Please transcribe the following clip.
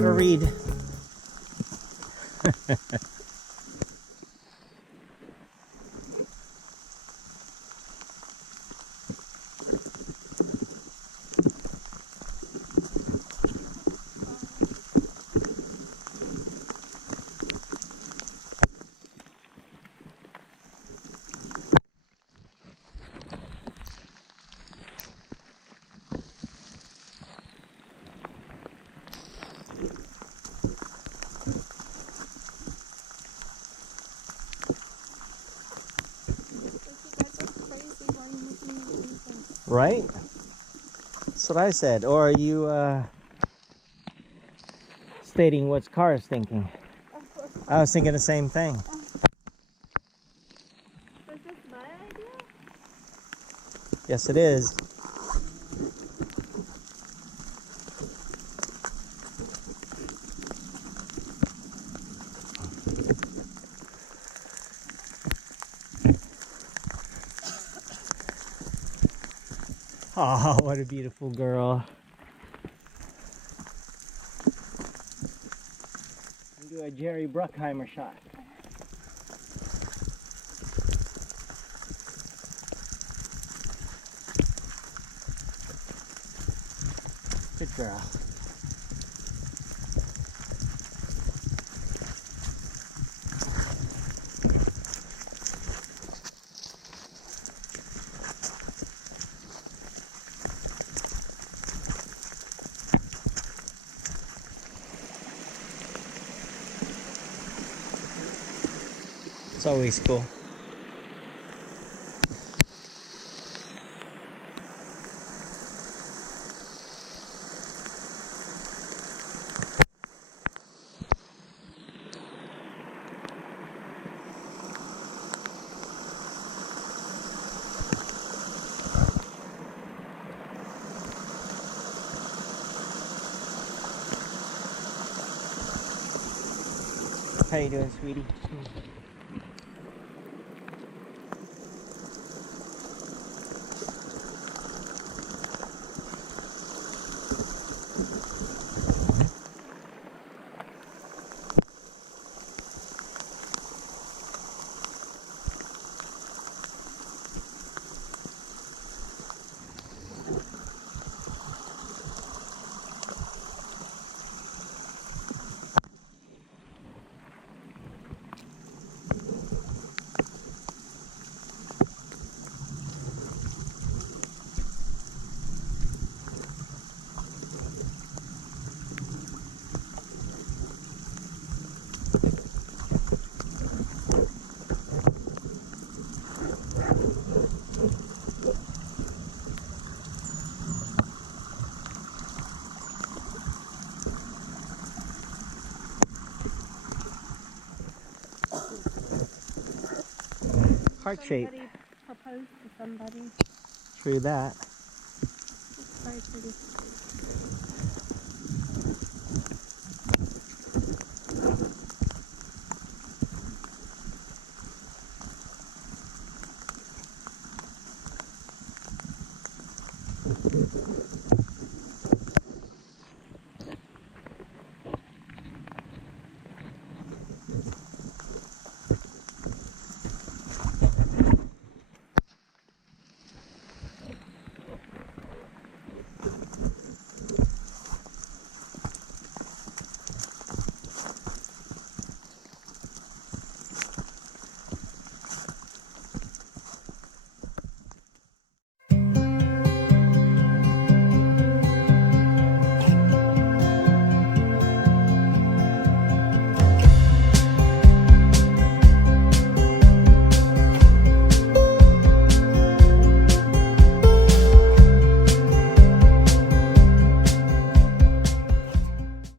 how to read. Right? That's what I said. Or are you stating what Car is thinking? I was thinking the same thing. Was this my idea? Yes, it is. Oh, what a beautiful girl. Do a Jerry Bruckheimer shot. Good girl. It's always cool. How you doing, sweetie? Heart shape. Somebody proposed to somebody. True that. It's very pretty.